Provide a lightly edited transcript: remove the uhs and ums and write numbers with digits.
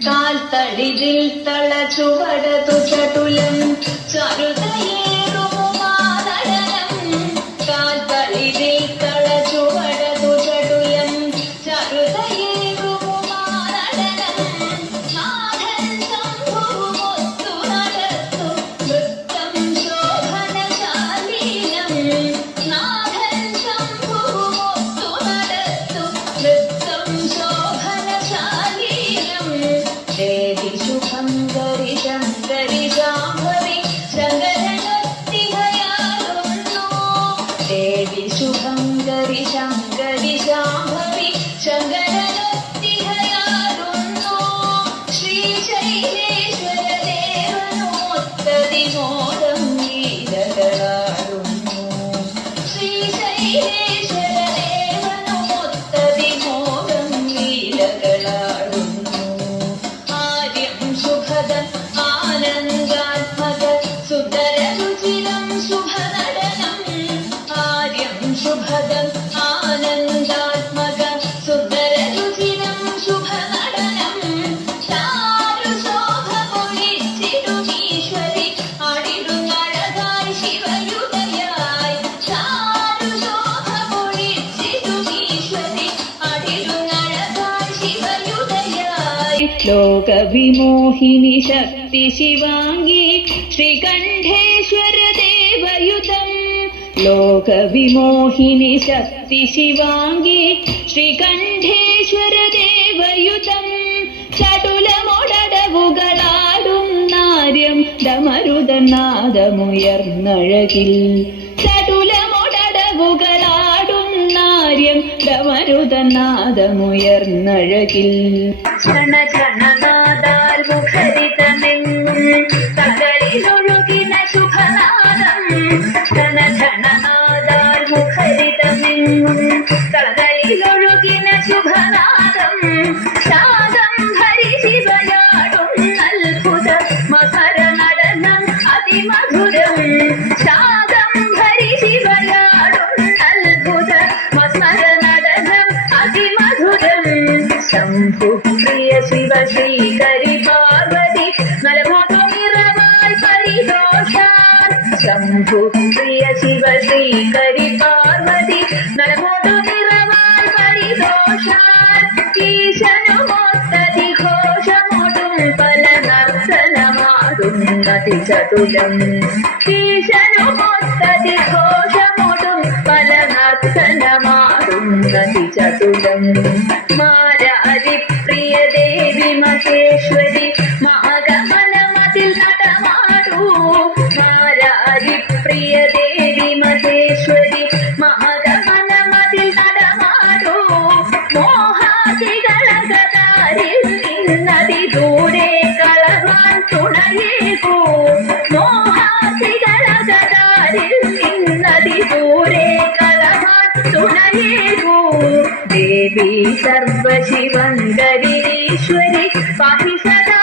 കാൽത്തടിതിൽ തളച്ചുവടതു ചടുലം ചരുതയേറുമാനടനം കാൽത്തടിതിൽ തളച്ചുവടതു ചടുലം ചരുതയേറുമാനടനം നാഥൻ ശംഭുവുമൊത്തു നടത്തു നൃത്തം ശോഭനശാലീനം നാഥൻ ശംഭുവുമൊത്തു നടത്തു നൃത്തം ശോഭനശാലീനം ദേവി ശുഭങ്കരി ശങ്കരി ശാംഭവി ശങ്കരനൊത്തികയാകുന്നു ദേവി ശുഭങ്കരി ശങ്കരി ശാംഭവി ശങ്കരനൊത്തികയാകുന്നു ശ്രീശൈലേശ്വര ദേവനുമൊത്തതി മോദം ലീലകളാടുന്നു ശ്രീശൈലേശ്വര ദേവനുമൊത്തതി മോദം ലീലകളാടുന്നു ആര്യം ശുഭദം ആനന്ദാത്മക സുന്ദരരുചിരം ശുഭനടനം ആര്യം ശുഭദം ആനന്ദാത്മക സുന്ദരരുചിരം ശുഭനടനം ചാരുശോഭ പൊഴിച്ചിടുമീശ്വരി ആടിടുന്നഴകായി ശിവയുതയായി ചാരുശോഭ പൊഴിച്ചിടുമീശ്വരി ആടിടുന്നഴകായി ശിവയുതയായി ലോകവിമോഹിനി ശക്തി ശിവാംഗി ശ്രീകണ്ഠേശ്വര ദേവയുതം ലോകവിമോഹിനി ശക്തി ശിവാംഗി ശ്രീകണ്ഠേശ്വര ദേവയുതം ചടുലമൊടടവുകളാടും നാര്യം ഡമരുതനാദമുയർന്നഴകിൽ ചടുലമൊടടവുകളാടും നാര്യം ഡമരുതനാദമുയർന്നഴകിൽ ക്ഷണനാദാൽ മുഖരിതമെങ്ങും തകളിലൊഴുകിന ശുഭനാദം ക്ഷണനാദാൽ മുഖരിതമെങ്ങും തകളിലൊഴുകിന ശുഭനാദം ശാദംഭരി ശിവയാടും അത്ഭുത മകര നടനം അതിമധുരം ശാദംഭരി ശിവയാടും അത്ഭുത മകര നടനം അതിമധുരം ശംഭു പ്രിയ ശിവ ശ്രീകരി പാർവതി നലമോട്ടു നിറവായി പരിദോഷാൻ ശംഭു പ്രിയ ശിവ ശ്രീകരി പാർവതി നലമോട്ടു നിറവായി പരിദോഷാൻ ഈശനുമൊത്തതി ഘോഷമോടും പല നർത്തനമാടുന്നതി ചതുലം ഈശനുമൊത്തതി ഘോഷമോടും പല നർത്തനമാടുന്നതി ചതുലം മാരാരി പ്രിയ ദേവി മഹേശ്വരി മാഗമനമതിൽ നടമാടൂ മാരാരി പ്രിയ ദേവി മഹേശ്വരി മാഗമനമതിൽ നടമാടൂ മോഹാദികളകതാരിൽ നിന്നതി ദൂരെ കളവാൻ തുണയേകൂ മോഹാദികളകതാരിൽ നിന്നതി ദൂരെ കളവാൻ തുണയേകൂ ദേവി സർവശിവങ്കരീശ്വരി പാഹി സദാ